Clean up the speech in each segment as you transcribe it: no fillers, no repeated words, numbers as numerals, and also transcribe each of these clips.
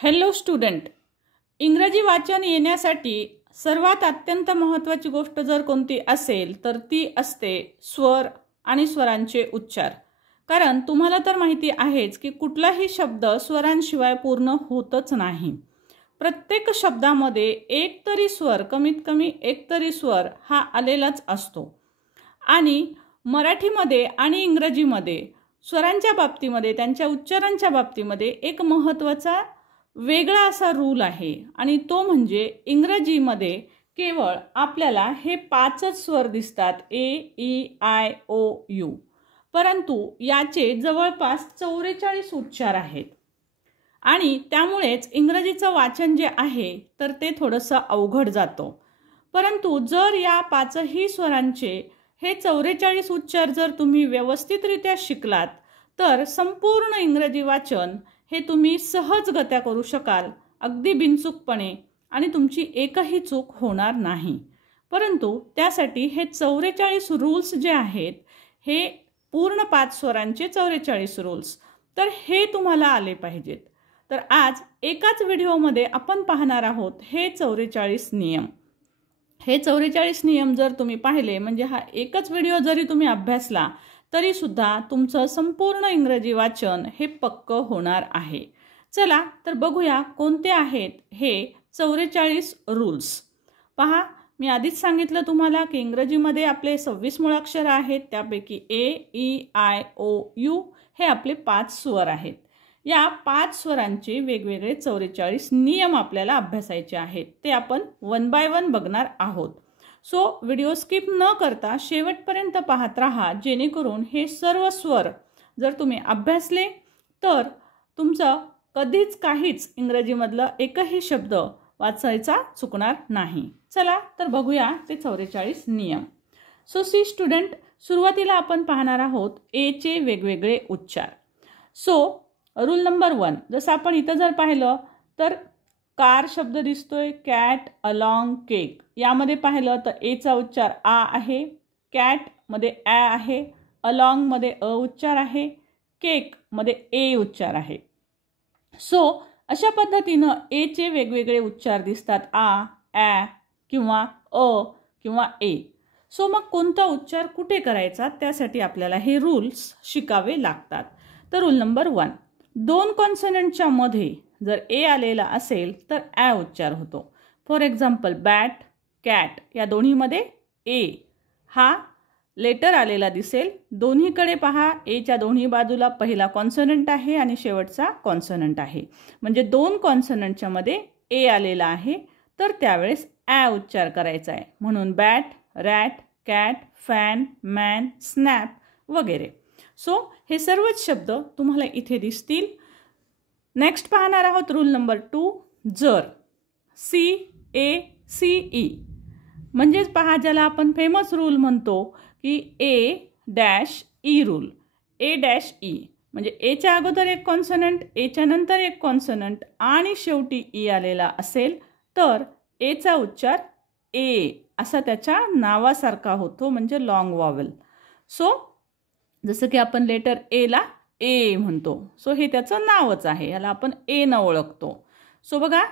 Hello student, इंग्रजी वाचन येण्यासाठी सर्वात अत्यंत महत्त्वाची गोष्ट जर कोणती असेल तर ती असते स्वर आणि स्वरांचे उच्चार। कारण तुम्हाला तर माहिती आहेच की कुठलाही शब्द स्वरांशिवाय पूर्ण होतच नाही। प्रत्येक शब्दामध्ये एक तरी स्वर, कमीत कमी एक तरी स्वर हा आलेलाच असतो। आणि मराठीमध्ये आणि इंग्रजीमध्ये स्वरांच्या बाबतीमध्ये, त्यांच्या उच्चारांच्या बाबतीमध्ये एक महत्त्वाचा वेगळा असा रूल आहे आणि तो म्हणजे इंग्रजीमध्ये केवळ आपल्याला हे 5च स्वर दिसतात, ए, ई, आय, ओ, यू। परंतु याचे जवळपास 44 उच्चार आहेत आणि त्यामुळेच इंग्रजीचं वाचन जे आहे तर ते थोडंसं अवघड जातं। परंतु जर या 5ही स्वरांचे हे 44 उच्चार जर तुम्ही व्यवस्थितरित्या शिकलात तर संपूर्ण इंग्रजी वाचन हे तुम्ही सहजगत्या करू शकाल, अगदी बिनचूकपणे, आणि तुमची एकही चूक होणार नाही। परंतु त्यासाठी हे 44 रूल्स जे आहेत, हे पूर्ण 5 स्वरांचे 44 रूल्स, तर हे तुम्हाला आले पाहिजेत। तर आज एकाच व्हिडिओमध्ये आपण पाहणार आहोत हे 44 नियम। हे 44 नियम जर तुम्ही पाहिले, म्हणजे हा एकच व्हिडिओ जरी तुम्ही अभ्यासला तरी सुद्धा तुमचं संपूर्ण इंग्रजी वाचन हे पक्क होणार आहे। चला तर बघूया कोणते आहेत हे 44 रूल्स। पहा, मी आधीच सांगितलं तुम्हाला की इंग्रजीमध्ये आपले 26 मूळाक्षर आहेत, त्यापैकी ए, ई, आय, ओ, यू हे आपले 5 स्वर आहेत। या 5 स्वरांचे वेगवेगळे 44 नियम आपल्याला अभ्यासायचे आहेत, ते आपण वन बाय वन बघणार आहोत। सो व्हिडिओ स्किप न करता शेवटपर्यंत पाहत राहा, जेणेकरून हे सर्व स्वर जर तुम्ही अभ्यासले तर तुमचं कधीच काहीच इंग्रजीमधलं एकही शब्द वाचायचा चुकणार नाही। चला तर बघूया ते 44 नियम। सो सी स्टुडंट, सुरुवातीला आपण पाहणार आहोत ए चे वेगवेगळे उच्चार। सो रूल नंबर 1, जसं आपण इथं जर पाहिलं तर कार शब्द दिसतोय, कॅट, अलॉंग, केक। यामध्ये पाहिलं तर ए चा उच्चार आ आहे, कॅट मध्ये ॲ आहे, अलॉंग मध्ये अ उच्चार आहे, केक मध्ये ए उच्चार आहे। सो अशा पद्धतीनं ए चे वेगवेगळे उच्चार दिसतात, आ, ॲ किंवा अ किंवा ए। सो मग कोणता उच्चार कुठे करायचा त्यासाठी आपल्याला हे रूल्स शिकावे लागतात। तर रूल नंबर 1, 2 कॉन्सोनंटच्या मध्ये जर ए आलेला असेल तर ॲ उच्चार होतो। फॉर एक्झाम्पल बॅट, कॅट या दोन्हीमध्ये ए हा लेटर आलेला दिसेल। दोन्हीकडे पहा, एच्या दोन्ही बाजूला पहिला कॉन्सोनंट आहे आणि शेवटचा कॉन्सोनंट आहे, म्हणजे 2 कॉन्सोनंटच्या मध्ये ए आलेला आहे, तर त्यावेळेस ॲ उच्चार करायचा आहे। म्हणून bat, rat, cat, fan, man, snap वगैरे। सो हे सर्वच शब्द तुम्हाला इथे दिसतील। नेक्स्ट पाहणार आहोत रूल नंबर 2, जर सी, ए, सी, ई, म्हणजेच पहा ज्याला आपण फेमस रूल म्हणतो की A dash E rule. A dash E म्हणजे एच्या अगोदर एक कॉन्सोनंट, एच्या नंतर एक कॉन्सोनंट आणि शेवटी ई आलेला असेल तर एचा उच्चार ए असा त्याच्या नावासारखा होतो, म्हणजे लॉंग वॉवेल। सो जसं की आपण लेटर ए ला ए म्हणतो, सो हे त्याचं नावच आहे, याला आपण ए न ओळखतो। सो बघा,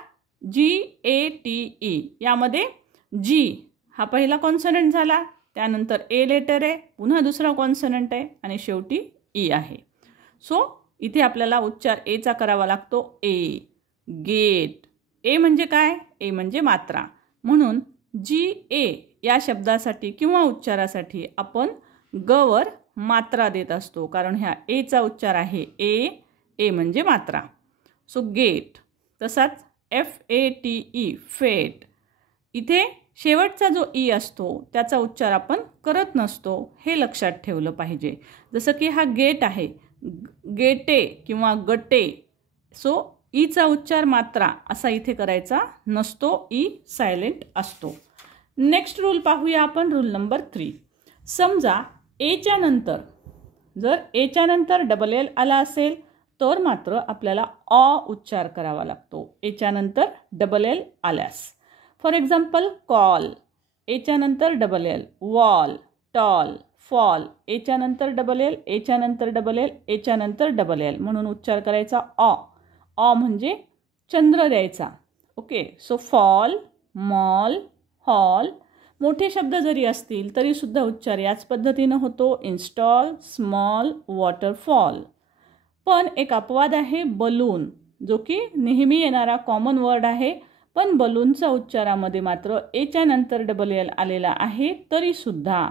जी, ए, टी, ई यामध्ये जी हा पहिला कॉन्सोनंट झाला, त्यानंतर ए लेटर आहे, पुन्हा दुसरा कॉन्सोनंट आहे आणि शेवटी ई आहे। सो इथे आपल्याला उच्चार एचा करावा लागतो, ए, गेट। ए म्हणजे काय? ए म्हणजे मात्रा, म्हणून जी, ए या शब्दासाठी किंवा उच्चारासाठी आपण ग वर मात्रा देत असतो, कारण ह्या एचा उच्चार आहे ए, ए म्हणजे मात्रा। So gate. तसाच FATE, फेट, इथे शेवटचा जो ई असतो त्याचा उच्चार आपण करत नसतो, हे लक्षात ठेवलं पाहिजे। जसं की हा गेट आहे, गेटे किंवा गटे, सो ईचा उच्चार मात्रा असा इथे करायचा नसतो, ई सायलेंट असतो। नेक्स्ट रूल पाहूया आपण, रूल नंबर 3, समजा एच्या नंतर जर एच्या नंतर डबल एल आला असेल तर मात्र आपल्याला ऑ उच्चार करावा लागतो, एच्या नंतर डबल एल आल्यास। फॉर एक्झाम्पल कॉल, एच्या नंतर double L, wall, tall, fall, एच्या नंतर डबल एल, एच्या नंतर डबल एल, एच्या नंतर डबल एल, म्हणून उच्चार करायचा ऑ। ऑ म्हणजे चंद्र द्यायचा. Okay, so fall, mall, hall. मोठे शब्द जरी असतील तरीसुद्धा उच्चार याच पद्धतीनं होतो. Install, small, waterfall. पण एक अपवाद आहे बलून, जो की नेहमी येणारा कॉमन वर्ड आहे. पण बलूनचा उच्चारामध्ये मात्र एच्या नंतर डबल एल आलेला आहे तरीसुद्धा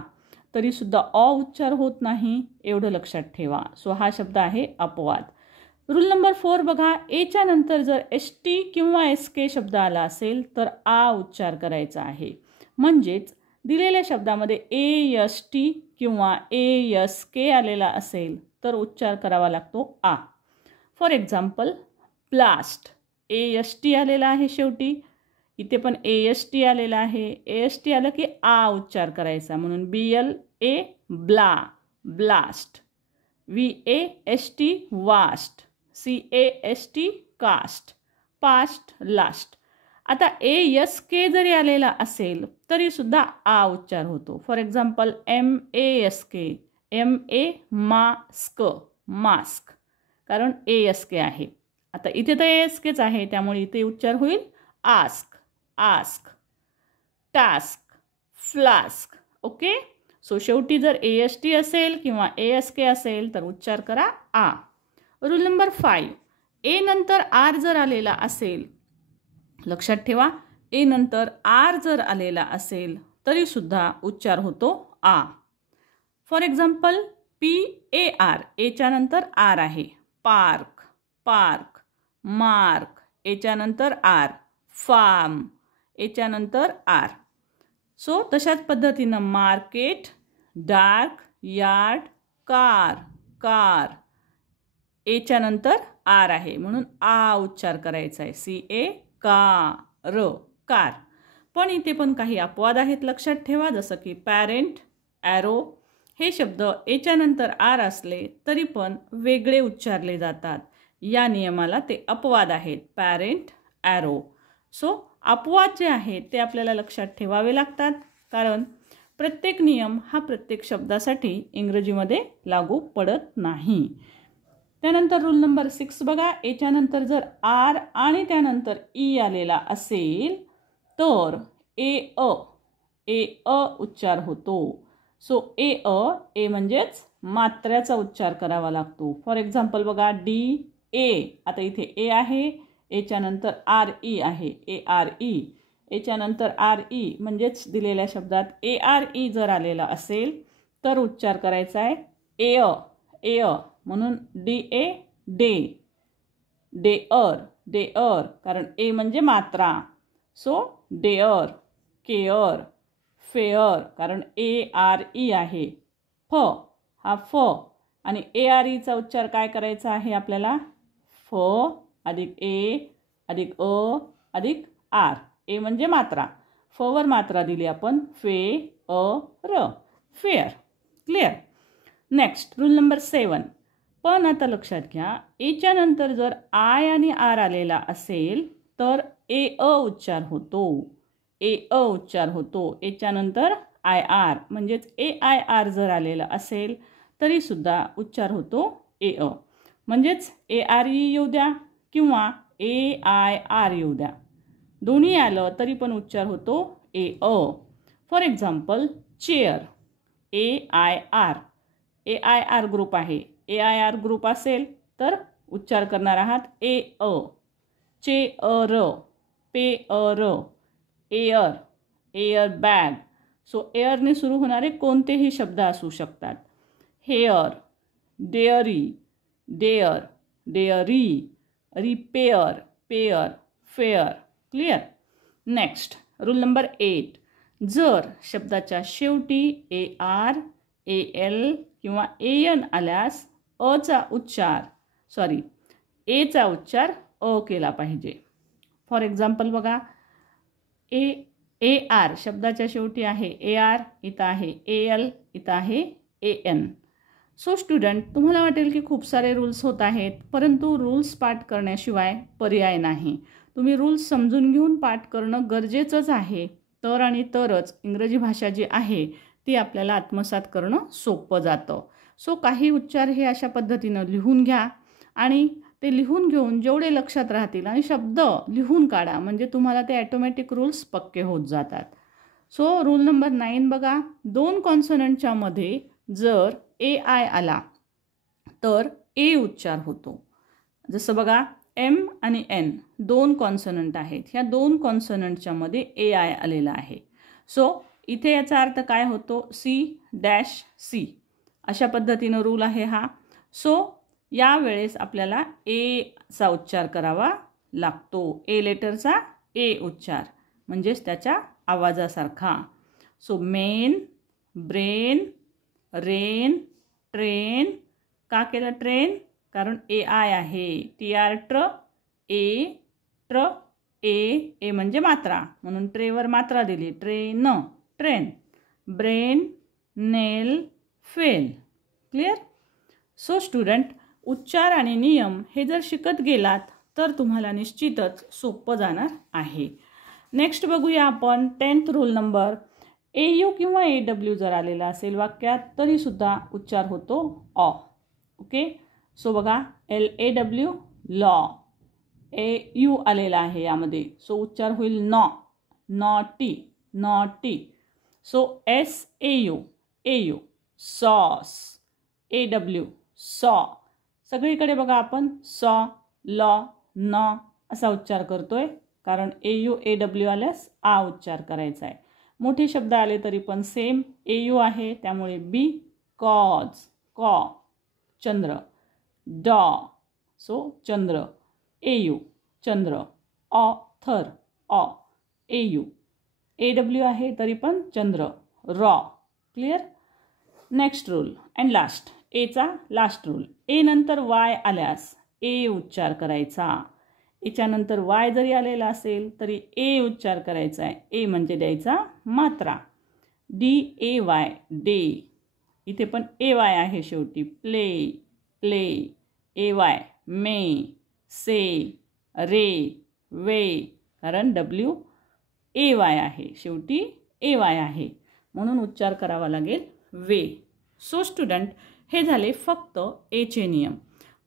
अ उच्चार होत नाही, एवढं लक्षात ठेवा. सो हा शब्द आहे अपवाद. रूल नंबर 4 बघा. एच्या नंतर जर ST किंवा SK शब्द आला असेल तर आ उच्चार करायचा आहे. म्हणजेच दिलेल्या शब्दामध्ये AST किंवा ASK आलेला असेल तर उच्चार करावा लागतो आ. फॉर एक्झाम्पल ब्लास्ट, AST आलेला आहे शेवटी. इथे पण AST आलेला आहे. AST आलं की आ उच्चार करायचा, म्हणून BLA bla, blast. VAST vast, CAST cast, past, last. आता ASK जरी आलेला असेल तरीसुद्धा आ उच्चार होतो. For example MASK, MA mask, mask, कारण ASK आहे. आता इथे तर ASKच आहे, त्यामुळे इथे उच्चार होईल ask, ask, task, flask. Okay, so शेवटी जर AST असेल किंवा ASK असेल तर उच्चार करा आ. Rule number 5. ए नंतर आर जर आलेला असेल, लक्षात ठेवा, ए नंतर आर जर आलेला असेल तरीसुद्धा उच्चार होतो आ. फॉर एक्झाम्पल PAR, एच्या नंतर आर आहे. पार्क, पार्क, मार्क, एच्या नंतर आर. फार्म, एच्या नंतर आर. सो तशाच पद्धतीनं market, dark, yard, car, car, एच्या नंतर आर आहे, म्हणून आ उच्चार करायचा आहे. CA car, car. पण इथे पण काही अपवाद आहेत, लक्षात ठेवा. जसं की पॅरेंट, ॲरो हे शब्द एच्या नंतर आर असले तरी पण वेगळे उच्चारले जातात. या नियमाला ते अपवाद आहेत, पॅरेंट, ॲरो. सो अपवाद जे आहेत ते आपल्याला लक्षात ठेवावे लागतात, कारण प्रत्येक नियम हा प्रत्येक शब्दासाठी इंग्रजीमध्ये लागू पडत नाही. त्यानंतर रूल नंबर 6 बघा. एच्या नंतर जर आर आणि त्यानंतर ई आलेला असेल तर ए उच्चार होतो. सो ए म्हणजेच मात्र्याचा उच्चार करावा लागतो. फॉर एक्झाम्पल बघा DA. आता इथे ए आहे, एच्या नंतर RE आहे, ARE. एच्या नंतर RE म्हणजेच दिलेल्या शब्दात ARE जर आलेला असेल तर उच्चार करायचा आहे एय, म्हणून DA डे, डेअर, कारण ए म्हणजे मात्रा. सो डेअर, केअर, फेअर, कारण ARE आहे. हा फ आणि AREचा उच्चार काय करायचा आहे आपल्याला? फ अधिक ए अधिक अ अधिक आर. ए म्हणजे मात्रा, फ वर मात्रा दिली आपण, र, fair. Clear. Next rule number 7. पण आता लक्षात घ्या, एच्या नंतर जर आय आणि आर आलेला असेल तर उच्चार होतो. उच्चार होतो. एच्या नंतर IR म्हणजेच AIR जर आलेला असेल तरीसुद्धा उच्चार होतो म्हणजेच ARE येऊ द्या किंवा AIR येऊ द्या, दोन्ही आलं तरी पण उच्चार होतो for example chair, AIR group आहे. AIR ग्रुप असेल तर उच्चार करणार आहात chair, pair, air bag. So एअरने सुरू होणारे कोणतेही शब्द असू शकतात. Hair, dairy, dairy, repair, pair, fair. Clear. Next rule number 8. जर शब्दाच्या शेवटी AR, AL किंवा AN आल्यास एचा उच्चार केला पाहिजे. फॉर एक्झाम्पल बघा, AR शब्दाच्या शेवटी आहे AR, इथं आहे AL, इथं आहे AN. सो स्टुडंट, तुम्हाला वाटेल की खूप सारे रूल्स होत आहेत, परंतु रूल्स पाठ करण्याशिवाय पर्याय नाही. तुम्ही रूल्स समजून घेऊन पाठ करणं गरजेचंच आहे. तर आणि तरच इंग्रजी भाषा जी आहे ती आपल्याला आत्मसात करणं सोपं जातं. सो काही उच्चार हे अशा पद्धतीनं लिहून घ्या आणि ते लिहून घेऊन जेवढे लक्षात राहतील आणि शब्द लिहून काढा, म्हणजे तुम्हाला ते ॲटोमॅटिक रूल्स पक्के होत जातात. सो रूल नंबर 9 बघा, 2 कॉन्सोनंटच्या मध्ये जर AI आला तर ए उच्चार होतो. जसं बघा M आणि N 2 कॉन्सोनंट आहेत. ह्या 2 कॉन्सोनंटच्या मध्ये AI आलेला आहे. सो इथे याचा अर्थ काय होतो, C-C अशा पद्धतीनं रूल आहे हा. सो यावेळेस आपल्याला एचा उच्चार करावा लागतो. ए लेटरचा ए उच्चार म्हणजेच त्याच्या आवाजासारखा. So main, brain, rain, train. का केलं ट्रेन? कारण AI आहे. TR ट्र, ए ट्र, ए म्हणजे मात्रा म्हणून ट्रेवर मात्रा दिली. Train, train. ब्रेन, नेल, फेल. क्लिअर? सो स्टुडंट, उच्चार आणि नियम हे जर शिकत गेलात तर तुम्हाला निश्चितच सोपं जाणार आहे. नेक्स्ट बघूया आपण 10th रूल नंबर. AU किंवा AW जर आलेला असेल वाक्यात तरीसुद्धा उच्चार होतो ऑ. ओके, सो बघा LAW लॉ. AU आलेला आहे यामध्ये, सो उच्चार होईल नॉ. Naughty, naughty. So SAU AU sauce. AW सॉ. सगळीकडे बघा आपण सॉ, लॉ, नॉ असा उच्चार करतोय, कारण AU AW आल्यास आ उच्चार करायचा आहे. मोठे शब्द आले तरी पण सेम AU आहे, त्यामुळे बी. Cause, caw. चंद्र, डॉ. सो चंद्र. AU चंद्र. ऑथर, ऑ. AU AW आहे तरी पण चंद्र. Raw. Clear? Next rule and last, एचा लास्ट रूल. ए नंतर वाय आल्यास ए उच्चार करायचा. याच्यानंतर वाय जरी आलेला असेल तरी ए उच्चार करायचा आहे. ए म्हणजे द्यायचा मात्रा. DAY day. इथे पण AY आहे शेवटी. Play, play. AY मे, से, रे, वे. कारण WAY आहे शेवटी AY आहे म्हणून उच्चार करावा लागेल वे. सो स्टुडंट, हे झाले फक्त एचे नियम.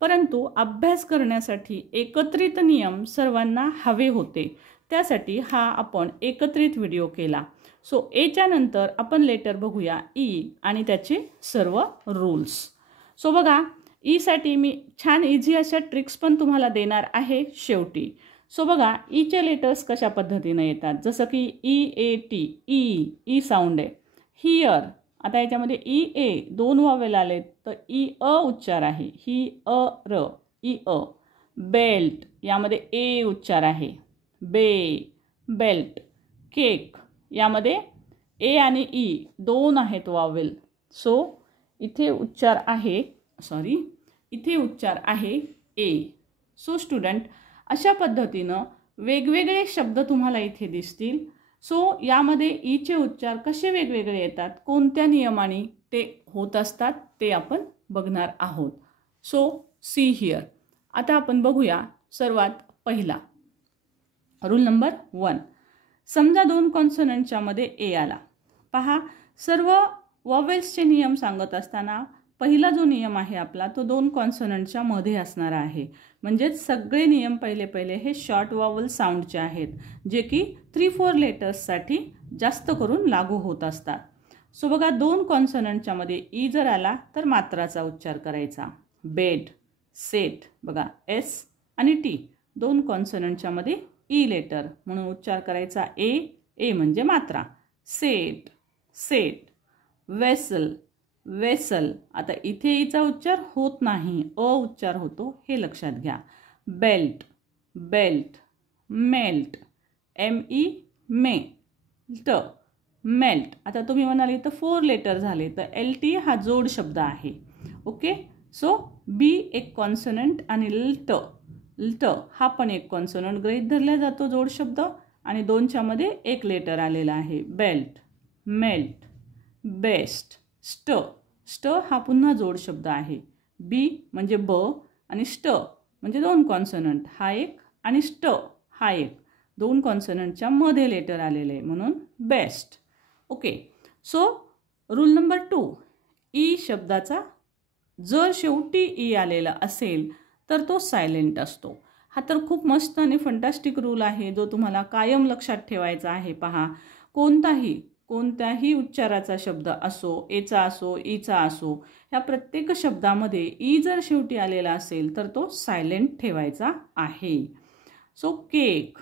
परंतु अभ्यास करण्यासाठी एकत्रित नियम सर्वांना हवे होते, त्यासाठी हा आपण एकत्रित व्हिडिओ केला. सो एच्या नंतर आपण लेटर बघूया ई आणि त्याचे सर्व रूल्स. सो बघा, ईसाठी मी छान इझी अशा ट्रिक्स पण तुम्हाला देणार आहे शेवटी. सो बघा, ईचे लेटर्स कशा पद्धतीने येतात, जसं की EAT, ई साऊंड आहे. हिअर, आता याच्यामध्ये EA 2 वावेल आलेत तर अ उच्चार आहे. ही अ र, अ. बेल्ट, यामध्ये ए उच्चार आहे. बे, बेल्ट. केक, यामध्ये ए आणि ई 2 आहेत वावेल. सो इथे उच्चार आहे, इथे उच्चार आहे ए. सो स्टुडंट, अशा पद्धतीनं वेगवेगळे शब्द तुम्हाला इथे दिसतील. सो यामध्ये ईचे उच्चार कसे वेगवेगळे येतात, कोणत्या नियमाने ते होत असतात ते आपण बघणार आहोत. So see here. आता आपण बघूया सर्वात पहिला रूल नंबर 1. समजा 2 कॉन्सोनंटच्या मध्ये ए आला. पहा, सर्व वॉवेल्सचे नियम सांगत असताना पहिला जो नियम आहे आपला तो 2 कॉन्सोनंटच्या मध्ये असणारा आहे. म्हणजेच सगळे नियम पहिले हे शॉर्ट वॉवल साऊंडचे आहेत, जे की 3-4 लेटर्ससाठी जास्त करून लागू होत असतात. सो बघा, 2 कॉन्सोनंटच्या मध्ये ई जर आला तर मात्राचा उच्चार करायचा. Bed, set. बघा एस आणि टी 2 कॉन्सोनंटच्या मध्ये ई लेटर म्हणून उच्चार करायचा ए म्हणजे मात्रा. Set, set. Vessel, vessel. आता इथे ईचा उच्चार होत नाही, अ उच्चार होतो, हे लक्षात घ्या. Belt, belt. Melt, ME melt, melt. आता तुम्ही म्हणाल इथं 4 लेटर झाले तर LT हा जोड शब्द आहे. ओके, सो बी एक कॉन्सोनंट आणि ल्ट हा पण एक कॉन्सोनंट गृहीत धरला जातो जोड शब्द, आणि 2च्या मध्ये एक लेटर आलेला आहे. Belt, melt. बेस्ट, स्ट हा पुन्हा जोड शब्द आहे. बी म्हणजे ब आणि स्ट म्हणजे 2 कॉन्सोनंट, हा एक आणि स्ट हा एक. 2 कॉन्सोनंटच्या मध्ये लेटर आलेले म्हणून best. Okay, so rule number 2. E शब्दाचा जर शेवटी ई आलेला असेल तर तो सायलेंट असतो. हा तर खूप मस्त आणि फंटास्टिक रूल आहे जो तुम्हाला कायम लक्षात ठेवायचा आहे. पहा, कोणत्याही उच्चाराचा शब्द असो, एचा असो, ईचा असो, ह्या प्रत्येक शब्दामध्ये ई जर शेवटी आलेला असेल तर तो सायलेंट ठेवायचा आहे. सो केक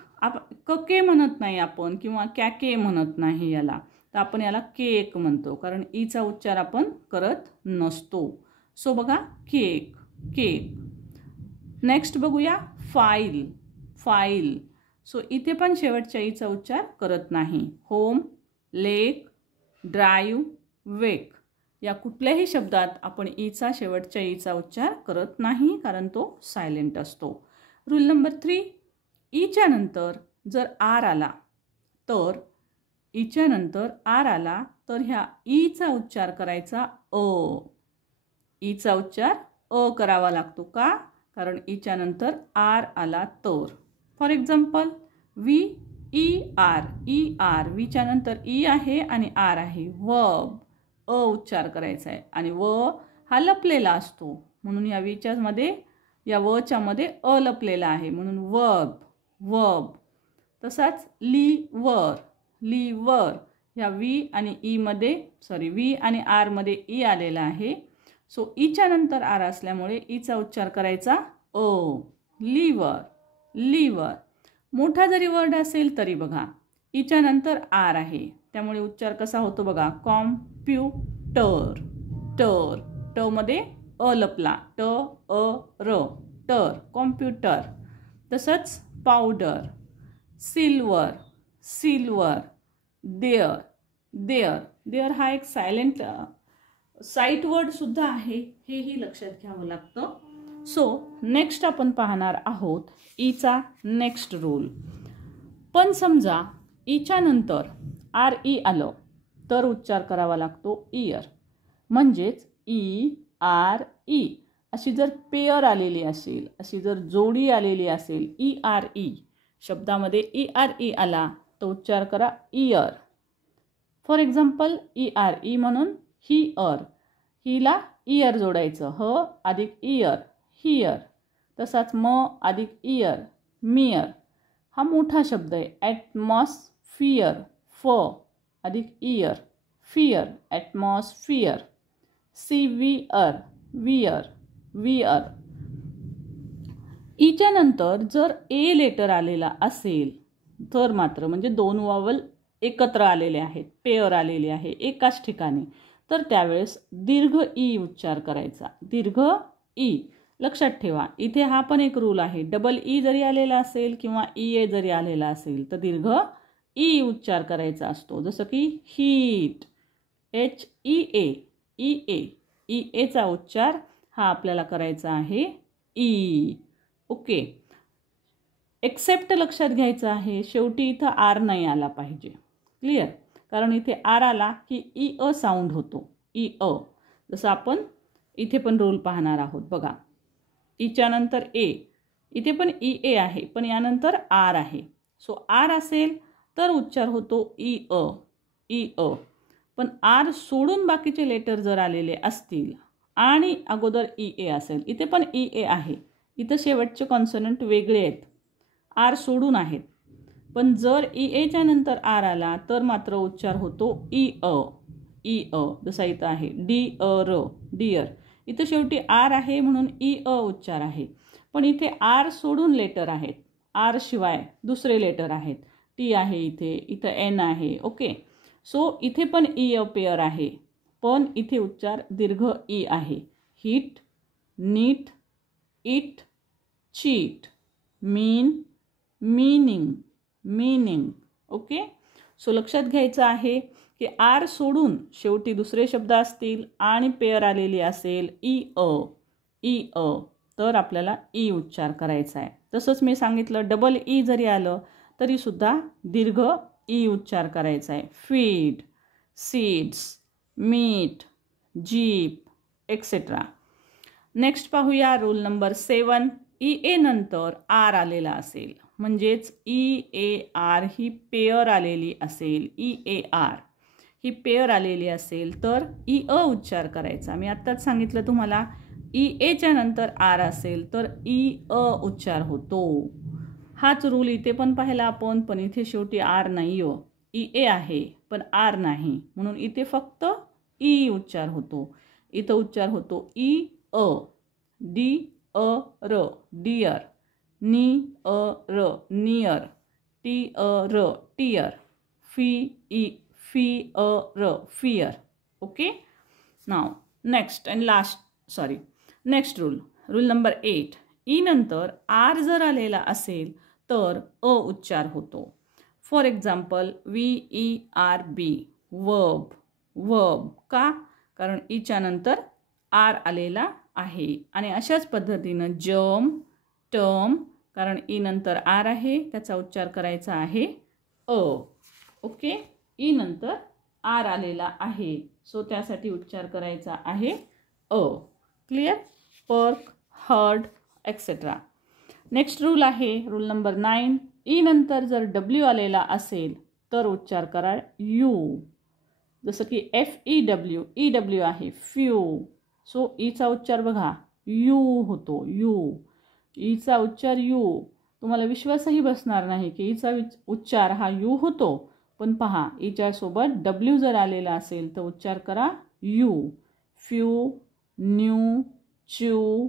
कके म्हणत नाही आपण किंवा कॅके म्हणत नाही याला, तर आपण याला केक म्हणतो कारण ईचा उच्चार आपण करत नसतो. सो बघा, केक, केक. नेक्स्ट बघूया फाईल. सो इथे पण शेवटच्या ईचा उच्चार करत नाही. होम, लेक, ड्राईव्ह, वेक या कुठल्याही शब्दात आपण ईचा शेवटच्या ईचा उच्चार करत नाही कारण तो सायलेंट असतो. रूल नंबर 3, ईच्या नंतर जर आर आला तर ह्या ईचा उच्चार करायचा ईचा उच्चार करावा लागतो. का? कारण ईच्या नंतर आर आला तर. फॉर एक्झाम्पल, वीच्या नंतर ई आहे आणि आर आहे. वर्ब, उच्चार करायचा आहे आणि हा लपलेला असतो म्हणून या वच्या मध्ये लपलेला आहे म्हणून वर्ब. तसाच लिव्हर ह्या वी आणि आर मध्ये ई आलेला आहे. सो ईच्या नंतर आर असल्यामुळे ईचा उच्चार करायचा लिव्हर. मोठा जरी वर्ड असेल तरी बघा ईच्या नंतर आर आहे त्यामुळे उच्चार कसा होतो बघा, कॉम्प्युटर. ट मध्ये लपला, टर, कॉम्प्युटर. तसंच पावडर, सिल्वर, देअर हा एक सायलेंट साईट वर्ड सुद्धा आहे, हेही लक्षात घ्यावं लागतं. सो नेक्स्ट आपण पाहणार आहोत ईचा नेक्स्ट रूल. पण समजा ईच्या नंतर आर ई आलं तर उच्चार करावा लागतो इयर. म्हणजेच ERE अशी जर पेअर आलेली असेल, अशी जर जोडी आलेली असेल, ERE शब्दामध्ये ERE आला तर उच्चार करा इयर. फॉर एक्झाम्पल, ERE म्हणून हिला इयर जोडायचं, ह अधिक इयर हियर. तसाच म अधिक इयर मियर. हा मोठा शब्द आहे. ॲटमॉस्फियर, फ अधिक इयर फियर ॲटमॉस्फियर. वियर. ईच्या नंतर जर ए लेटर आलेला असेल तर मात्र म्हणजे 2 वावल एकत्र आलेले आहेत, पेअर आलेले आहे एकाच ठिकाणी, तर त्यावेळेस दीर्घ ई उच्चार करायचा. दीर्घ ई लक्षात ठेवा, इथे हा पण एक रूल आहे. डबल ई जरी आलेला असेल किंवा EA जरी आलेला असेल तर दीर्घ ई उच्चार करायचा असतो. जसं की हीट, EAचा उच्चार हा आपल्याला करायचा आहे ई. ओके. एक्सेप्ट लक्षात घ्यायचं आहे, शेवटी इथं आर नाही आला पाहिजे. क्लिअर? कारण इथे आर आला की साऊंड होतो, जसं आपण इथे पण रूल पाहणार आहोत. बघा, ईच्या नंतर इथे पण EA आहे पण यानंतर आर आहे. सो आर असेल तर उच्चार होतो पण आर सोडून बाकीचे लेटर जर आलेले असतील आणि अगोदर EA असेल, इथे पण EA आहे, इथं शेवटचे कॉन्सोनंट वेगळे आहेत, आर सोडून आहेत. पण जर EAच्या नंतर आर आला तर मात्र उच्चार होतो जसा इथं आहे डिअर. इथं शेवटी आर आहे म्हणून उच्चार आहे. पण इथे आर सोडून लेटर आहेत, आर शिवाय दुसरे लेटर आहेत. टी आहे इथं एन आहे. ओके. सो इथे पण पेअर आहे पण इथे उच्चार दीर्घ ई आहे. Hit, neat, eat, cheat, meaning. Okay. So लक्षात घ्यायचं आहे की आर सोडून शेवटी दुसरे शब्द असतील आणि पेअर आलेली असेल तर आपल्याला ई उच्चार करायचा आहे. तसंच मी सांगितलं, डबल ई जरी आलं तरी सुद्धा दीर्घ ई उच्चार करायचा आहे. Feed, seeds, meat, jeep etcetera. Next पाहूया रूल नंबर 7. EA नंतर आर आलेला असेल म्हणजेच EAR ही पेअर आलेली असेल, EAR ही पेअर आलेली असेल तर उच्चार करायचा. मी आत्ताच सांगितलं तुम्हाला ई एच्या नंतर आर असेल तर ई अ उच्चार होतो. हाच रूल इथे पण पाहिला आपण, पण इथे शेवटी आर नाही हो, ई ए आहे पण आर नाही, म्हणून इथे फक्त ई उच्चार होतो. इथं उच्चार होतो ई अ, डी अ र डिअर, नी अ र नियर, टी अ र टियर, फी अ र fear. Okay. Now next and next rule number 8. E नंतर आर जर आलेला असेल तर अ उच्चार होतो. For example VERB verb. का? कारण ईच्या नंतर आर आलेला आहे. आणि अशाच पद्धतीनं टर्म, कारण ई नंतर आर आहे त्याचा उच्चार करायचा आहे अ. ओके. ई नंतर आर आलेला आहे सो त्यासाठी उच्चार करायचा आहे अ. Clear? Perk, heard etcetera. Next rule आहे रूल नंबर 9. ई नंतर जर डब्ल्यू आलेला असेल तर उच्चार करा यू. जसं की FEW आहे फ्यू. सो ईचा उच्चार बघा यू होतो. ईचा उच्चार यू. तुम्हाला विश्वासही बसणार नाही की ईचा उच्चार हा यू होतो. पण पहा ईच्या सोबत डब्ल्यू जर आलेला असेल तर उच्चार करा यू. फ्यू, न्यू, च्यू,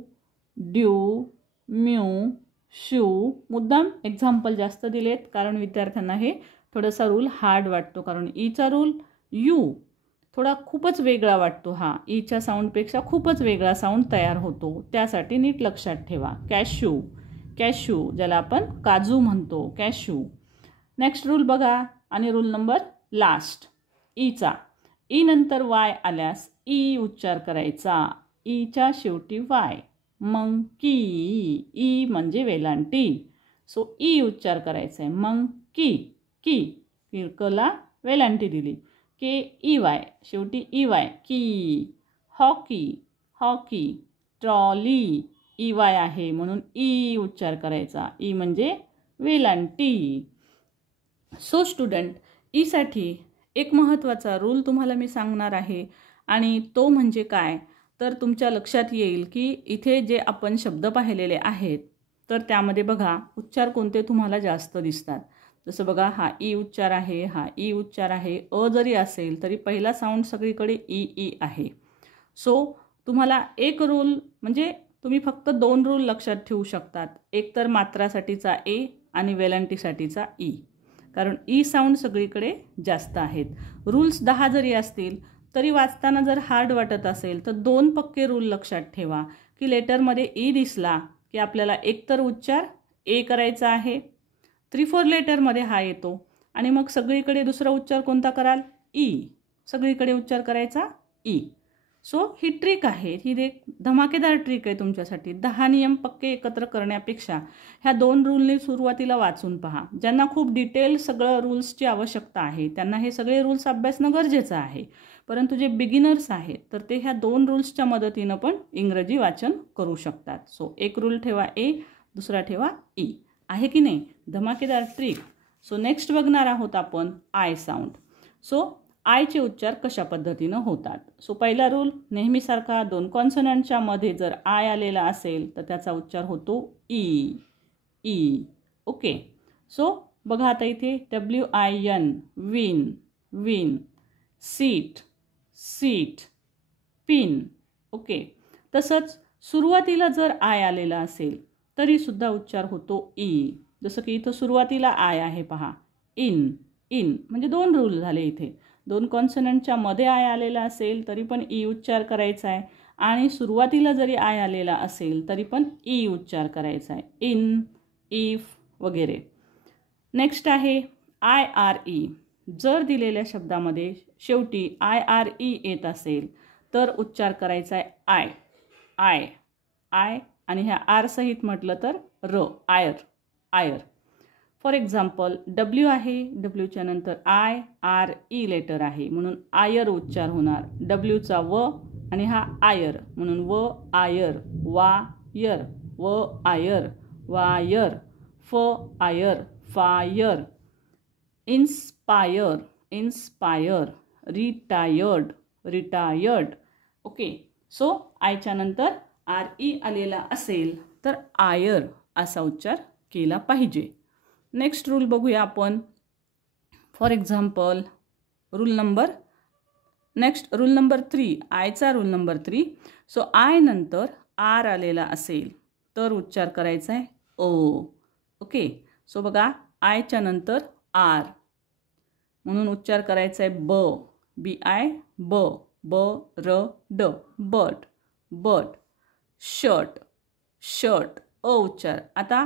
ड्यू, म्यू, शू. मुद्दाम एक्झाम्पल जास्त दिलेत कारण विद्यार्थ्यांना हे थोडासा रूल हार्ड वाटतो, कारण ईचा रूल यू थोडा खूपच वेगळा वाटतो. हा ईच्या साऊंडपेक्षा खूपच वेगळा साऊंड तयार होतो. त्यासाठी नीट लक्षात ठेवा. कॅश्यू ज्याला आपण काजू म्हणतो, कॅश्यू. नेक्स्ट रूल बघा. आणि rule number last Icha. E नंतर वाय आल्यास ई उच्चार करायचा. ईच्या शेवटी वाय. मंकी. ई म्हणजे वेलांटी. सो ई उच्चार करायचा आहे. मंकी. कला वेलांटी दिली. KEY शेवटी EY की. हॉकी. ट्रॉली. EY आहे म्हणून ई उच्चार करायचा. ई म्हणजे वेलांटी. सो स्टुडंट, ईसाठी एक महत्त्वाचा रूल तुम्हाला मी सांगणार आहे आणि तो म्हणजे काय, तर तुमच्या लक्षात येईल की इथे जे आपण शब्द पाहिलेले आहेत तर त्यामध्ये बघा उच्चार कोणते तुम्हाला जास्त दिसतात. जसं बघा हा ई उच्चार आहे, हा ई उच्चार आहे. अ जरी असेल तरी पहिला साऊंड सगळीकडे ई आहे. सो तुम्हाला एक रूल म्हणजे तुम्ही फक्त 2 रूल लक्षात ठेवू शकतात. एक तर मात्रासाठीचा ए आणि वेलांटीसाठीचा ई, कारण ई साऊंड सगळीकडे जास्त आहेत. रूल्स 10 जरी असतील तरी वाचताना जर हार्ड वाटत असेल तर 2 पक्के रूल लक्षात ठेवा की लेटरमध्ये ई दिसला की आपल्याला एकतर उच्चार ए करायचा आहे. 3-4 लेटरमध्ये हा येतो आणि मग सगळीकडे दुसरा उच्चार कोणता कराल? ई. सगळीकडे उच्चार करायचा ई. सो ही ट्रिक आहे, ही एक धमाकेदार ट्रिक आहे तुमच्यासाठी. 10 नियम पक्के एकत्र करण्यापेक्षा ह्या 2 रूलने सुरुवातीला वाचून पहा. ज्यांना खूप डिटेल सगळं रूल्सची आवश्यकता आहे त्यांना हे सगळे रूल्स अभ्यासणं गरजेचं आहे. परंतु जे बिगिनर्स आहेत तर ते ह्या 2 रूल्सच्या मदतीनं पण इंग्रजी वाचन करू शकतात. सो एक रूल ठेवा ए, दुसरा ठेवा ई. आहे की नाही? धमाकेदार ट्रिक. सो नेक्स्ट बघणार आहोत आपण आय साऊंड. सो आयचे उच्चार कशा पद्धतीनं होतात. सो पहिला रूल नेहमीसारखा 2 कॉन्सनंटच्या मध्ये जर आय आलेला असेल तर त्याचा उच्चार होतो ई. ओके. सो बघा आता इथे WIN win, seat, pin. Okay. तसंच सुरुवातीला जर आय आलेला असेल तरी सुद्धा उच्चार होतो ई. जसं की इथं सुरुवातीला आय आहे पहा, इन म्हणजे 2 रूल झाले इथे. 2 कॉन्सनंटच्या मध्ये आय आलेला असेल तरी पण ई उच्चार करायचा आहे आणि सुरुवातीला जरी आय आलेला असेल तरी पण ई उच्चार करायचा आहे. इन, इफ वगैरे. नेक्स्ट आहे IRE. जर दिलेल्या शब्दामध्ये शेवटी IRE येत असेल तर उच्चार करायचा आहे आय आणि ह्या आर सहित म्हटलं तर र, आयर. फॉर एक्झाम्पल W आहे, Wच्या नंतर IRE लेटर आहे म्हणून आयर उच्चार होणार. Wचा व आणि हा आयर म्हणून व आयर, वायर, फ आयर, fire. Inspire, retired. Okay. So आयच्या नंतर RE आलेला असेल तर आयर असा उच्चार केला पाहिजे. नेक्स्ट रूल बघूया आपण. फॉर एक्झाम्पल रूल नंबर 3, आयचा रूल नंबर 3. सो आय नंतर आर आलेला असेल तर उच्चार करायचा आहे ओ. ओके, सो बघा आयच्या नंतर आर म्हणून उच्चार करायचा आहे ब, BI ब, ब र ड, बट, बट. शर्ट, शर्ट, अ उच्चार. आता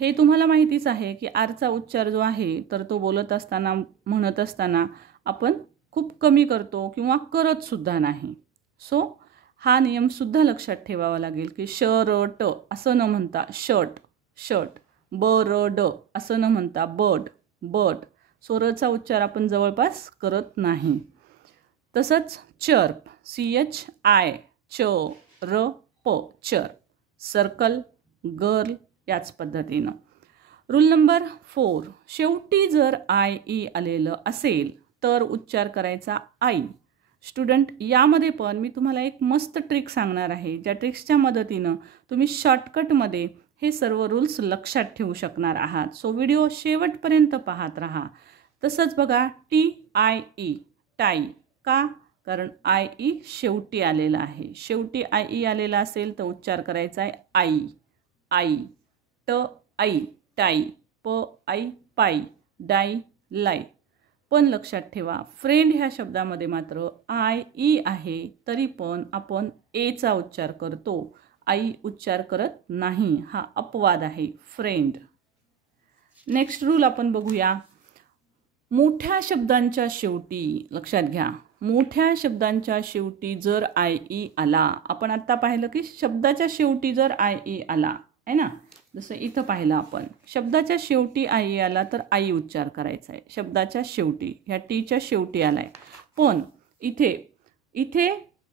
हे तुम्हाला माहितीच आहे की आरचा उच्चार जो आहे तर तो बोलत असताना म्हणत असताना आपण खूप कमी करतो किंवा करत सुद्धा नाही. सो हा नियमसुद्धा लक्षात ठेवावा लागेल की शर्ट असं न म्हणता शर्ट, शर्ट. ब र ड असं न म्हणता बट, बट. सो रचा उच्चार आपण जवळपास करत नाही. तसंच चर्प, CHI च र प, चर्प. सर्कल, गर्ल याच पद्धतीनं. रूल नंबर 4, शेवटी जर IE आलेलं असेल तर उच्चार करायचा आई. स्टुडंट, यामध्ये पण मी तुम्हाला एक मस्त ट्रिक सांगणार आहे, ज्या ट्रिक्सच्या मदतीनं तुम्ही शॉर्टकटमध्ये हे सर्व रूल्स लक्षात ठेवू शकणार आहात. सो व्हिडिओ शेवटपर्यंत पाहत राहा. तसंच बघा TIE, टाई. का? कारण IE शेवटी आलेला आहे. शेवटी IE आलेला असेल तर उच्चार करायचा आहे आई, आई. ट आई, टाई. प आई, पाई. डाई, लाई. पण लक्षात ठेवा फ्रेंड ह्या शब्दामध्ये मात्र IE आहे तरी पण आपण एचा उच्चार करतो, आई उच्चार करत नाही. हा अपवाद आहे फ्रेंड. नेक्स्ट रूल आपण बघूया. मोठ्या शब्दांच्या शेवटी लक्षात घ्या, मोठ्या शब्दांच्या शेवटी जर IE आला, आपण आत्ता पाहिलं की शब्दाच्या शेवटी जर IE आला आहे ना, जसं इथं पाहिलं आपण शब्दाच्या शेवटी IE आला तर आई उच्चार करायचा आहे. शब्दाच्या शेवटी, ह्या टीच्या शेवटी आला आहे. पण इथे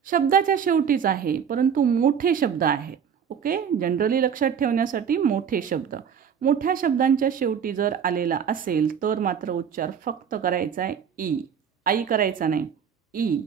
शब्दाच्या शेवटीच आहे परंतु मोठे शब्द आहेत. ओके, जनरली लक्षात ठेवण्यासाठी मोठे शब्द. मोठ्या शब्दांच्या शेवटी जर आलेला असेल तर मात्र उच्चार फक्त करायचा आहे ई, आई करायचा नाही, ई.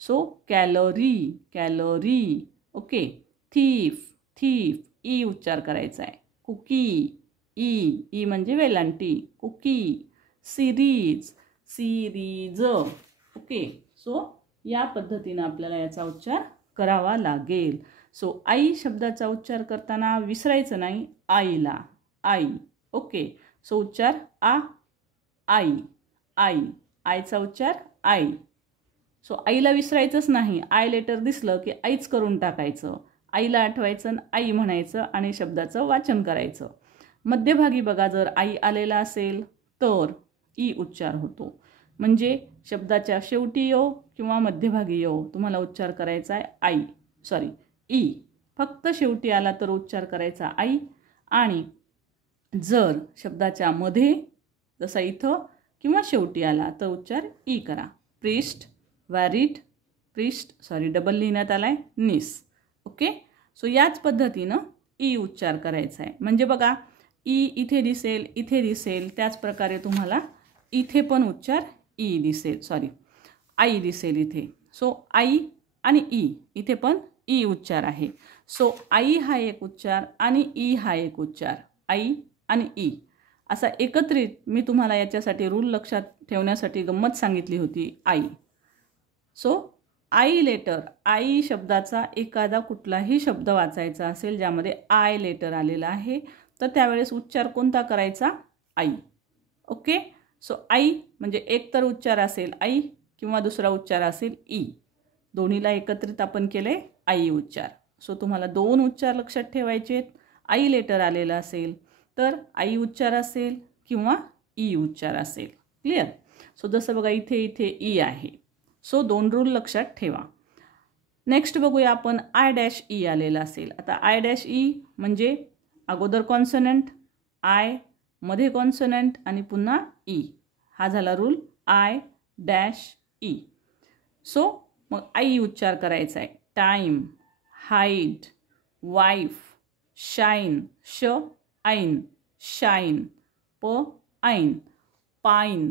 So calorie, calorie. Okay, thief, thief, ई उच्चार करायचा आहे. कुकी, ई म्हणजे वेलांटी, cookie. Series, series. Okay, so या पद्धतीनं आपल्याला याचा उच्चार करावा लागेल. सो आई शब्दाचा उच्चार करताना विसरायचं नाही आईला, आई. ओके, सो उच्चार आई, आई. आयचा उच्चार आई. सो आईला विसरायचंच नाही. आय लेटर दिसलं की आईच करून टाकायचं, आईला आठवायचं, आई म्हणायचं आणि शब्दाचं वाचन करायचं. मध्यभागी बघा जर आई आलेला असेल तर ई उच्चार होतो. म्हणजे शब्दाच्या शेवटी यो किंवा मध्यभागी यो तुम्हाला उच्चार करायचा आहे आई, सॉरी ई. फक्त शेवटी आला तर उच्चार करायचा आई. आणि जर शब्दाच्या मध्ये जसा इथं किंवा शेवटी आला तर उच्चार ई करा. प्रिस्ट, वॅरिड, प्रिस्ट, सॉरी डबल लिहिण्यात आला आहे, निस. ओके, सो याच पद्धतीनं ई उच्चार करायचा आहे. म्हणजे बघा ई इथे दिसेल, इथे दिसेल, त्याच प्रकारे तुम्हाला इथे पण उच्चार ई दिसेल, सॉरी आई दिसेल इथे. सो आई आणि ई, इथे पण ई उच्चार आहे. सो आई हा एक उच्चार आणि ई हा एक उच्चार, आई आणि ई असा एकत्रित मी तुम्हाला याच्यासाठी रूल लक्षात ठेवण्यासाठी गंमत सांगितली होती, आई. सो आई लेटर, आई शब्दाचा एखादा कुठलाही शब्द वाचायचा असेल ज्यामध्ये आय लेटर आलेला आहे तर त्यावेळेस उच्चार कोणता करायचा, आई. ओके, सो आई म्हणजे एक तर उच्चार असेल आई किंवा दुसरा उच्चार असेल ई. दोन्हीला एकत्रित आपण केले आई उच्चार. सो तुम्हाला दोन उच्चार लक्षात ठेवायचे आहेत. आई लेटर आलेला असेल तर आई उच्चार असेल किंवा ई उच्चार असेल. क्लिअर. सो जसं बघा इथे ई आहे. सो दोन रूल लक्षात ठेवा. नेक्स्ट बघूया आपण I' आलेला असेल. आता I' म्हणजे अगोदर कॉन्सनंट, आय मध्ये कॉन्सनंट आणि पुन्हा ई. हा झाला रूल I'. सो मग आई उच्चार करायचा आहे. टाईम, हाईड, वाईफ, शाईन, श ऐन, शाईन, प ऐन, पाईन,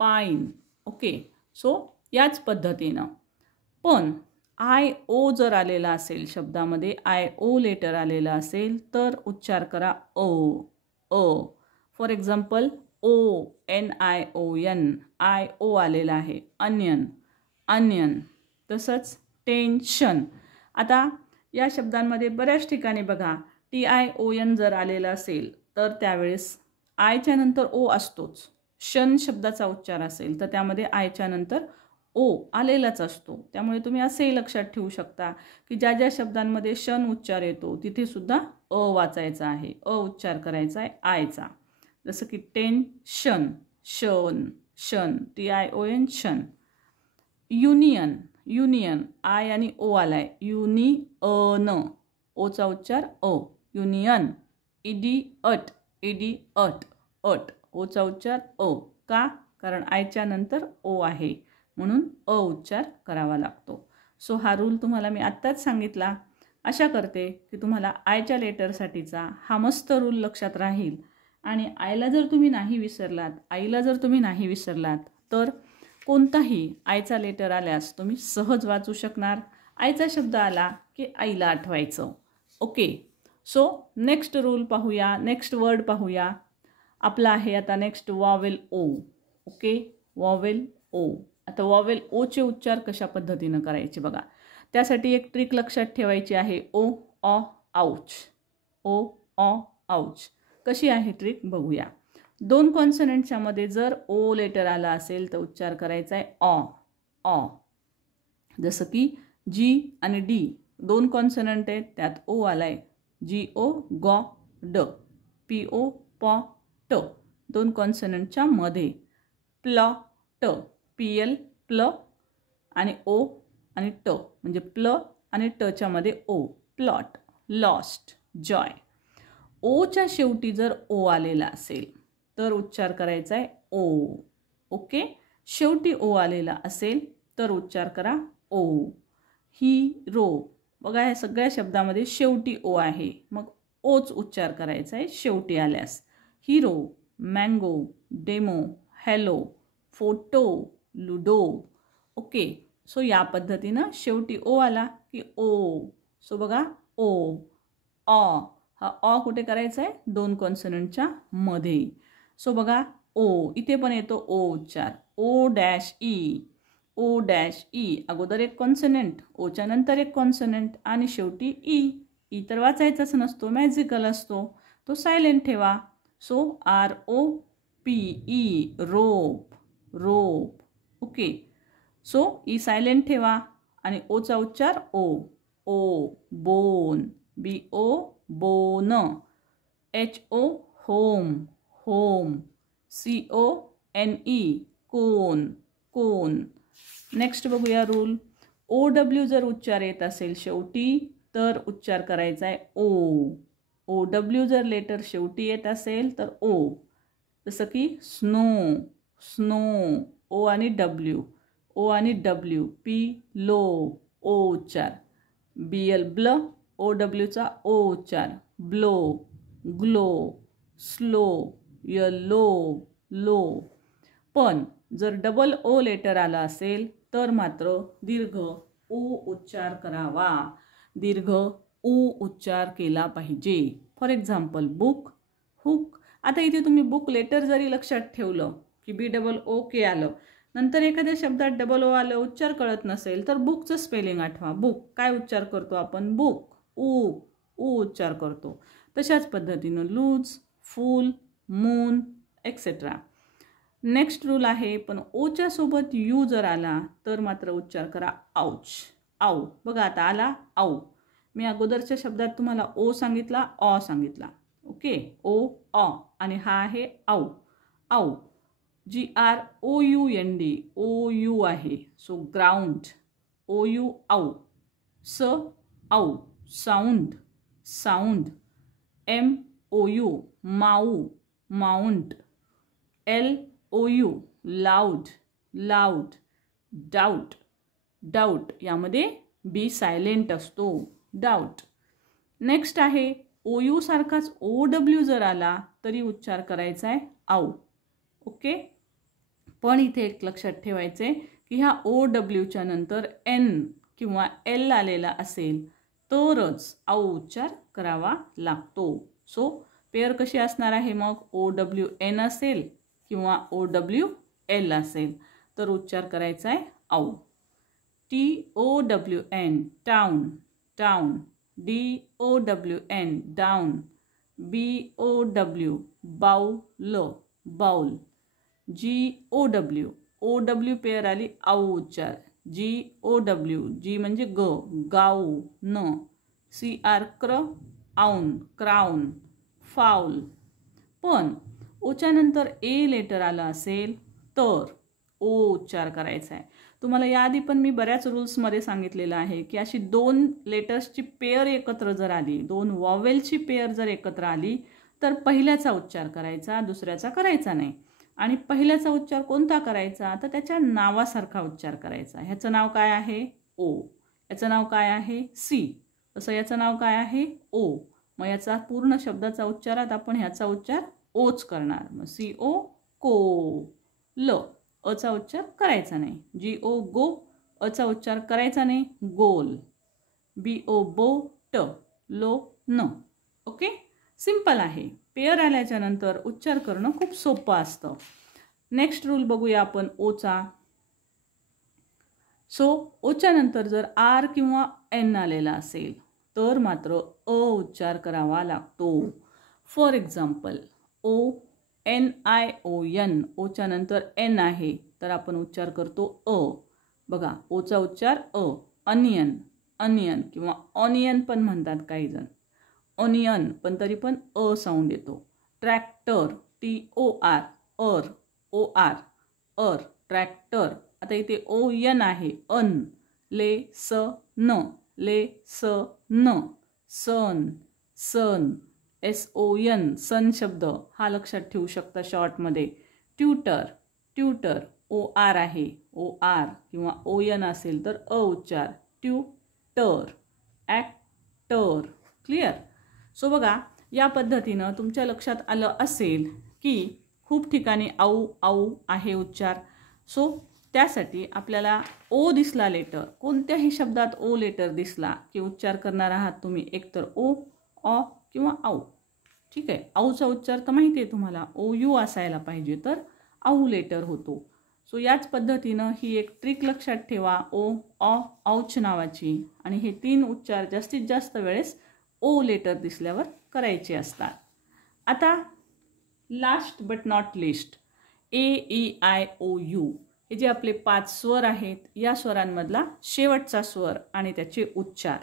पाईन. ओके, सो याच पद्धतीनं. पण आय ओ जर आलेला असेल शब्दामध्ये, आय ओ लेटर आलेलं असेल तर उच्चार करा ओ. ओ. फॉर एक्झाम्पल ONION, आय ओ आलेला आहे. Onion, onion. तसंच टेन्शन. आता या शब्दांमध्ये बऱ्याच ठिकाणी बघा TION जर आलेला असेल तर त्यावेळेस आयच्या नंतर ओ असतोच. शन शब्दाचा उच्चार असेल तर त्यामध्ये आयच्या नंतर ओ आलेलाच असतो. त्यामुळे तुम्ही असेही लक्षात ठेवू शकता की ज्या ज्या शब्दांमध्ये शन उच्चार येतो तिथे सुद्धा अ वाचायचा आहे, अ उच्चार करायचा आहे आयचा. जसं की टेन्शन, शन, शन, TION, शन. युनियन, युनियन, आय आणि ओ आलाय. युनिअन, ओचा उच्चार अ. युनियन. इडिअट, इडिअट, अट, ओचा उच्चार अ. का? कारण आयच्या नंतर ओ आहे म्हणून अ उच्चार करावा लागतो. सो हा रूल तुम्हाला मी आत्ताच सांगितला. आशा करते की तुम्हाला आयच्या लेटरसाठीचा हा मस्त रूल लक्षात राहील आणि आईला जर तुम्ही नाही विसरलात तर कोणताही आईचा लेटर आल्यास तुम्ही सहज वाचू शकणार. आईचा शब्द आला की आईला आठवायचं. ओके. सो नेक्स्ट रूल पाहूया, नेक्स्ट वर्ड पाहूया. आपला आहे आता नेक्स्ट वॉवेल ओ. ओके, वॉवेल ओ. आता वॉवेल ओचे उच्चार कशा पद्धतीनं करायचे बघा. त्यासाठी एक ट्रिक लक्षात ठेवायची आहे. ओ, ऑ, आऊच. ओ, ऑ, आऊच. कशी आहे ट्रिक बघूया. दोन कॉन्सनंटच्या मध्ये जर ओ लेटर आला असेल तर उच्चार करायचा आहे ऑ, ऑ. जसं की जी आणि डी दोन कॉन्सनंट आहेत, त्यात ओ आलाय. GO, गॉ, ड. PO, पॉ, ट. दोन कॉन्सनंटच्या मध्ये. प्ल, ट. PL, प्ल आणि ओ आणि ट म्हणजे प्ल आणि टच्या मध्ये ओ. Plot, lost, Joy. ओच्या शेवटी जर ओ आलेला असेल तर उच्चार करायचा आहे ओ. ओके. शेवटी ओ आलेला असेल तर उच्चार करा ओ. हिरो. बघा ह्या सगळ्या शब्दामध्ये शेवटी ओ आहे, मग ओच उच्चार करायचा आहे शेवटी आल्यास. Hero, mango, demo, hello, photo, ludo. Okay. So या पद्धतीनं शेवटी ओ आला की ओ. सो बघा ओ, ऑ. हा ऑ कुठे करायचा आहे? दोन कॉन्सनंटच्या मध्ये. सो बघा ओ, इथे पण येतो ओ उच्चार. O-E, O-E. अगोदर एक कॉन्सनंट, ओच्या नंतर एक कॉन्सनंट आणि शेवटी ई. ई तर वाचायचाच नसतो, मॅजिकल असतो, तो सायलेंट ठेवा. So ROPE, rope, rope. Okay. So E silent ठेवा आणि ओचा उच्चार O. O, bone. BO, bone. HO, home, home. CONE, cone, cone. Next बघूया रूल. OW जर उच्चार येत असेल शेवटी तर उच्चार करायचा आहे ओ. OW जर लेटर शेवटी येत असेल तर ओ. जसं की स्नो, स्नो. ओ आणि डब्ल्यू, ओ आणि डब्ल्यू. पिलो, ओ उच्चार. BL, ब्ल. OWचा ओ उच्चार. Blow, glow, slow, yellow, low. पण जर डबल ओ लेटर आला असेल तर मात्र दीर्घ ऊ उच्चार करावा. दीर्घ ऊ उच्चार केला पाहिजे. For example book, hook. आता इथे तुम्ही बुक लेटर जरी लक्षात ठेवलं की BOOK आलं, नंतर एखाद्या शब्दात डबल ओ आलं, उच्चार कळत नसेल तर बुकचं स्पेलिंग आठवा. बुक काय उच्चार करतो आपण? बुक, ऊ, ऊ उच्चार करतो. तशाच पद्धतीनं लूज, फूल, मून, एक्सेट्रा. नेक्स्ट रूल आहे, पण ओच्या सोबत यू जर आला तर मात्र उच्चार करा आऊच, आऊ. बघा आता आला आऊ. मी अगोदरच्या शब्दात तुम्हाला ओ सांगितला, ऑ सांगितला. ओके. ओ, ऑ आणि हा आहे आऊ, आऊ. GROUND, ओ यू आहे. सो ग्राउंड, ओ यू, आऊ. स, आऊ, साऊंड, साऊंड. MOU, माऊ, mount. LOU, loud, loud. Doubt, doubt. यामध्ये बी सायलेंट असतो, डाऊट. नेक्स्ट आहे OU सारखाच OW जर आला तरी उच्चार करायचा आहे आऊ. ओके. पण इथे एक लक्षात ठेवायचे की ह्या OWच्या नंतर N किंवा एल आलेला असेल तरच औ उच्चार करावा लागतो. सो पेअर कशी असणार आहे मग? OWN असेल किंवा OWL असेल तर उच्चार करायचा आहे औ. TOWN town town, DOWN down, BOW bowl bowl, GOW pair आली औ उच्चार, GOW जी म्हणजे ग गाऊ न, CR क्राउन क्राउन फाउल. पण ओच्या नंतर ए लेटर आलं असेल तर ओ उच्चार करायचा आहे. तुम्हाला याआधी पण मी बऱ्याच रूल्समध्ये सांगितलेलं आहे की अशी दोन लेटर्सची पेअर एकत्र जर आली, दोन वॉवेलची पेअर जर एकत्र आली तर पहिल्याचा उच्चार करायचा, दुसऱ्याचा करायचा नाही. आणि पहिल्याचा उच्चार कोणता करायचा? तर त्याच्या नावासारखा उच्चार करायचा. ह्याचं नाव काय आहे? ओ. याचं नाव काय आहे? सी. तसं याचं नाव काय आहे? ओ. मग याचा पूर्ण शब्दाचा उच्चारात आपण ह्याचा उच्चार ओच करणार. मग CO को ल, अचा उच्चार करायचा नाही. GO गो, अचा उच्चार करायचा नाही, गोल. BO बो ट, लो न. ओके, सिंपल आहे. पेअर आल्याच्या नंतर उच्चार करणं खूप सोपं असतं. नेक्स्ट रूल बघूया आपण ओचा. सो ओच्या नंतर जर आर किंवा एन आलेला असेल तर मात्र अ उच्चार करावा लागतो. फॉर एक्झाम्पल ONION, ओच्या नंतर एन आहे तर आपण उच्चार करतो अ. बघा, ओचा उच्चार अ. अनियन अनियन किंवा ऑनियन पण म्हणतात काही जण, ऑनियन पण तरी पण अ साऊंड येतो. ट्रॅक्टर TOR OR अर ट्रॅक्टर. आता इथे ON आहे अन, ले स न ले स न, सन सन, SON सन शब्द हा लक्षात ठेवू शकता शॉर्टमध्ये. ट्यूटर ट्यूटर OR आहे, OR किंवा ON असेल तर अ उच्चार, ट्यूटर. ॲक्टर. क्लिअर? सो बघा, या पद्धतीनं तुमच्या लक्षात आलं असेल की खूप ठिकाणी औ औ आहे उच्चार. सो त्यासाठी आपल्याला ओ दिसला लेटर, कोणत्याही शब्दात ओ लेटर दिसला की उच्चार करणार आहात तुम्ही एकतर ओ, ऑ किंवा औ. ठीक आहे, औचा उच्चार तर माहिती आहे तुम्हाला, OU असायला पाहिजे तर औ लेटर होतो. सो याच पद्धतीनं ही एक ट्रिक लक्षात ठेवा ओ, ऑ, औच नावाची. आणि हे तीन उच्चार जास्तीत जास्त वेळेस ओ लेटर दिसल्यावर करायचे असतात. आता last but not list, AEIOU हे जे आपले 5 स्वर आहेत या स्वरांमधला शेवटचा स्वर आणि त्याचे उच्चार.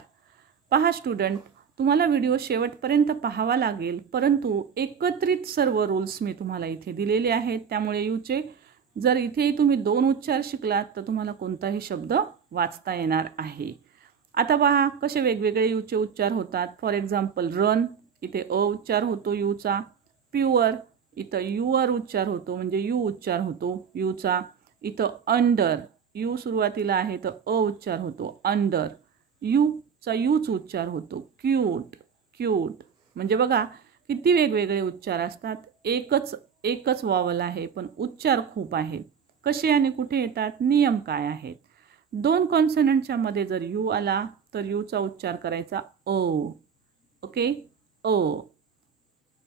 पहा स्टुडंट, तुम्हाला व्हिडिओ शेवटपर्यंत पाहावा लागेल, परंतु एकत्रित सर्व रूल्स मी तुम्हाला इथे दिलेले आहेत. त्यामुळे यूचे जर इथेही तुम्ही 2 उच्चार शिकलात तर तुम्हाला कोणताही शब्द वाचता येणार आहे. आता पहा कसे वेगवेगळे यूचे उच्चार होतात. फॉर एक्झाम्पल रन, इथे अ उच्चार होतो यूचा. प्युअर, इथं युअर उच्चार होतो म्हणजे यू उच्चार होतो यूचा. इथं अंडर, यू सुरुवातीला आहे तर अ उच्चार होतो अंडर. यूचा यूच उच्चार होतो. Cute cute. म्हणजे बघा किती वेगवेगळे उच्चार असतात. एकच वॉवल आहे पण उच्चार खूप आहेत. कसे आणि कुठे येतात, नियम काय आहेत. 2 कॉन्सनंटच्या मध्ये जर यू आला तर यूचा उच्चार करायचा अ. ओके, अ.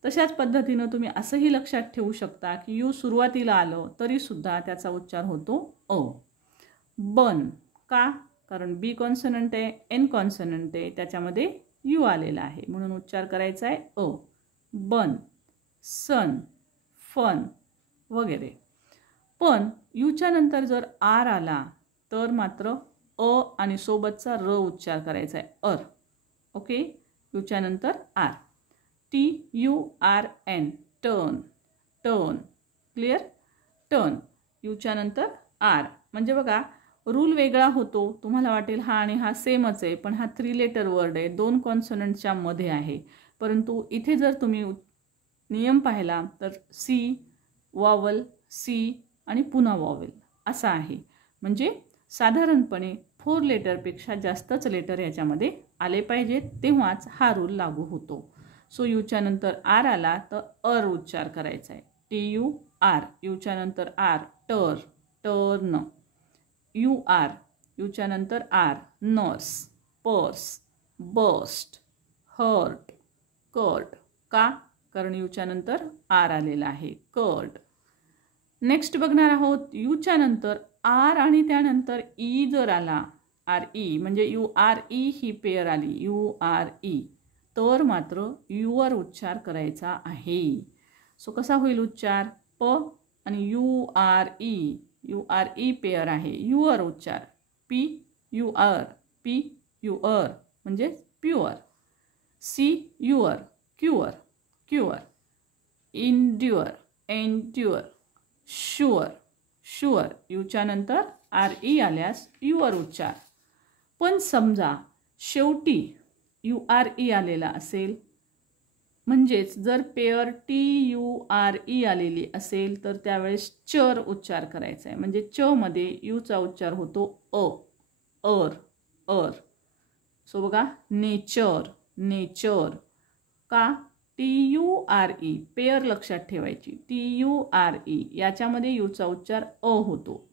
तशाच पद्धतीनं तुम्ही असंही लक्षात ठेवू शकता की यू सुरुवातीला आलं तरी सुद्धा त्याचा उच्चार होतो अ. बन, का? कारण बी कॉन्सनंट आहे, एन कॉन्सनंट आहे, त्याच्यामध्ये यू आलेला आहे म्हणून उच्चार करायचा आहे अ. बन, सन, फन वगैरे. पण यूच्या नंतर जर आर आला तर मात्र अ आणि सोबतचा र उच्चार करायचा आहे अर. ओके, यूच्या नंतर R. TURN turn turn. Clear? Turn. यूच्या नंतर आर. म्हणजे बघा रूल वेगळा होतो. तुम्हाला वाटेल हा आणि हा सेमच आहे, पण हा 3 लेटर वर्ड आहे, 2 कॉन्सनंटच्या मध्ये आहे. परंतु इथे जर तुम्ही नियम पाहिला तर सी वॉवल, सी आणि पुन्हा वॉवल असा आहे. म्हणजे साधारणपणे 4 लेटरपेक्षा जास्तच लेटर याच्यामध्ये आले पाहिजेत, तेव्हाच हा रूल लागू होतो. सो यूच्या नंतर आर आला तर अर उच्चार करायचा आहे. TUR. यूच्या नंतर आर, टर टर्न. UR. यूच्या नंतर R, nurse, purse, bust, hurt, curt. का? कारण यूच्या नंतर आर आलेला आहे, कर्ट. नेक्स्ट बघणार आहोत, यूच्या नंतर आर आणि त्यानंतर ई जर आला, आर ई म्हणजे यू आर ई ही पेअर आली, यू आर ई, तर मात्र यूवर उच्चार करायचा आहे. सो कसा होईल उच्चार? प आणि यू आर ई पेअर आहे, यूवर उच्चार. P U R, P U R म्हणजे pure. C your, cure, cure. Endure, endure. Sure, sure. यूच्या नंतर आर ई आल्यास यूवर उच्चार. पण समजा शेवटी यू आर ई आलेला असेल, म्हणजेच जर pair T U R E आलेली असेल तर त्यावेळेस चर उच्चार करायचा आहे. म्हणजे च मध्ये यूचा उच्चार होतो अ, अर, अर. सो बघा, नेचर, नेचर. का? T U R E pair लक्षात ठेवायची, टी यू आर ई याच्यामध्ये यूचा उच्चार अ होतो.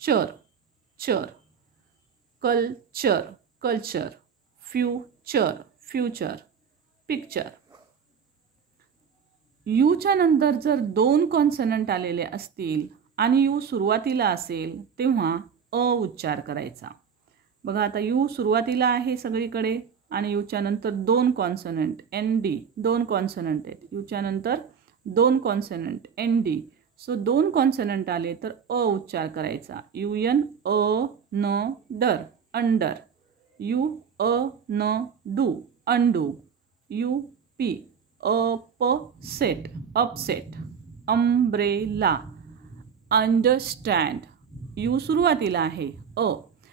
चर, चर. Culture, culture. Future, future. Picture. यूच्या नंतर जर दोन कॉन्सनंट आलेले असतील आणि यू सुरुवातीला असेल तेव्हा अ उच्चार करायचा. बघा आता यू सुरुवातीला आहे सगळीकडे आणि यूच्या नंतर दोन कॉन्सनंट एन डी, दोन कॉन्सनंट आहेत. यूच्या नंतर दोन कॉन्सनंट एन डी. सो दोन कॉन्सनंट आले तर अ उच्चार करायचा. यू एन अ न डर, अंडर. यू अ न do, undo. U P upset, upset. Umbrella, understand. You सुरुवातीला आहे अ.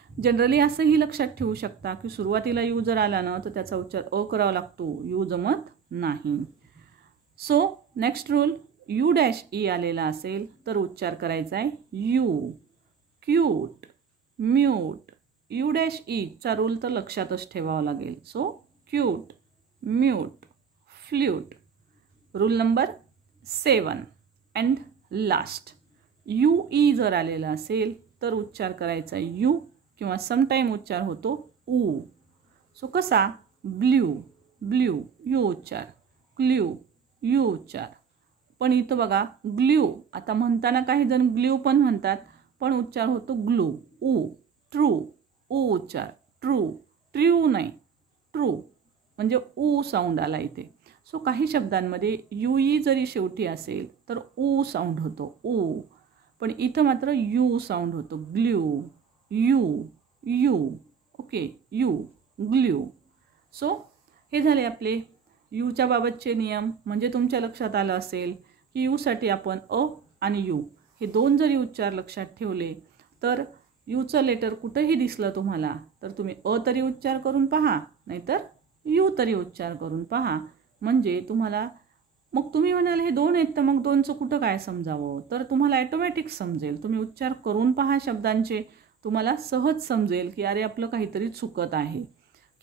जनरली असंही लक्षात ठेवू शकता की सुरुवातीला यू जर आला ना तर त्याचा उच्चार अ करावा लागतो, यू जमत नाही. So next rule, you dash E आलेला असेल तर उच्चार करायचा आहे you. Cute, mute. You dash Icha rule तर लक्षातच ठेवावा लागेल. So cute, mute, flute. Rule number 7 and last, you E जर आलेला असेल तर उच्चार करायचा यू किंवा समटाईम उच्चार होतो ऊ. सो कसा? ब्ल्यू, ब्ल्यू यू उच्चार. क्ल्यू, यू उच्चार. पण इथं बघा ग्ल्यू, आता म्हणताना काही जण ग्ल्यू पण म्हणतात पण उच्चार होतो ग्लू, ऊ. ट्रू, ऊ उच्चार. ट्रू, ट्रू नाही, ट्रू म्हणजे ऊ साऊंड आला इथे. सो काही शब्दांमध्ये यू ई जरी शेवटी असेल तर ऊ साऊंड होतो, ऊ. पण इथं मात्र यू साऊंड होतो, glue, you, you. Okay, you, glue. So हे झाले आपले यूच्या बाबतचे नियम. म्हणजे तुमच्या लक्षात आलं असेल की यूसाठी आपण अ आणि यू हे दोन जरी उच्चार लक्षात ठेवले तर यूचं लेटर कुठंही दिसलं तुम्हाला तर तुम्ही अ तरी उच्चार करून पहा, नाहीतर यू तरी उच्चार करून पहा. म्हणजे तुम्हाला, मग तुम्ही म्हणाल हे दोन आहेत तर मग दोनचं कुठं काय समजावं, तर तुम्हाला ॲटोमॅटिक समजेल. तुम्ही उच्चार करून पहा शब्दांचे, तुम्हाला सहज समजेल की अरे आपलं काहीतरी चुकत आहे.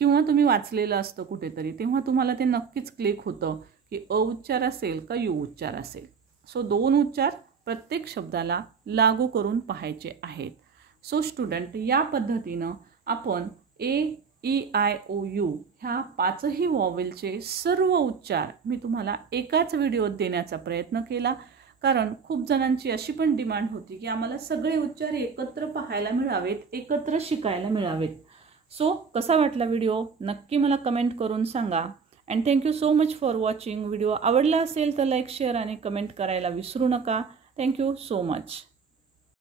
किंवा तुम्ही वाचलेलं असतं कुठेतरी तेव्हा तुम्हाला ते नक्कीच क्लिक होतं की अ उच्चार असेल का यू उच्चार असेल. सो दोन उच्चार प्रत्येक शब्दाला लागू करून पाहायचे आहेत. सो स्टुडंट, या पद्धतीनं आपण ए ई आय ओ यू ह्या पाचही वॉवेलचे सर्व उच्चार मी तुम्हाला एकाच व्हिडिओत देण्याचा प्रयत्न केला. कारण खूप जणांची अशी पण डिमांड होती की आम्हाला सगळे उच्चार एकत्र पाहायला मिळावेत, एकत्र शिकायला मिळावेत. सो कसा वाटला व्हिडिओ नक्की मला कमेंट करून सांगा. And thank you so much for watching. Video आवडला असेल तर लाईक, शेअर आणि कमेंट करायला विसरू नका. Thank you so much.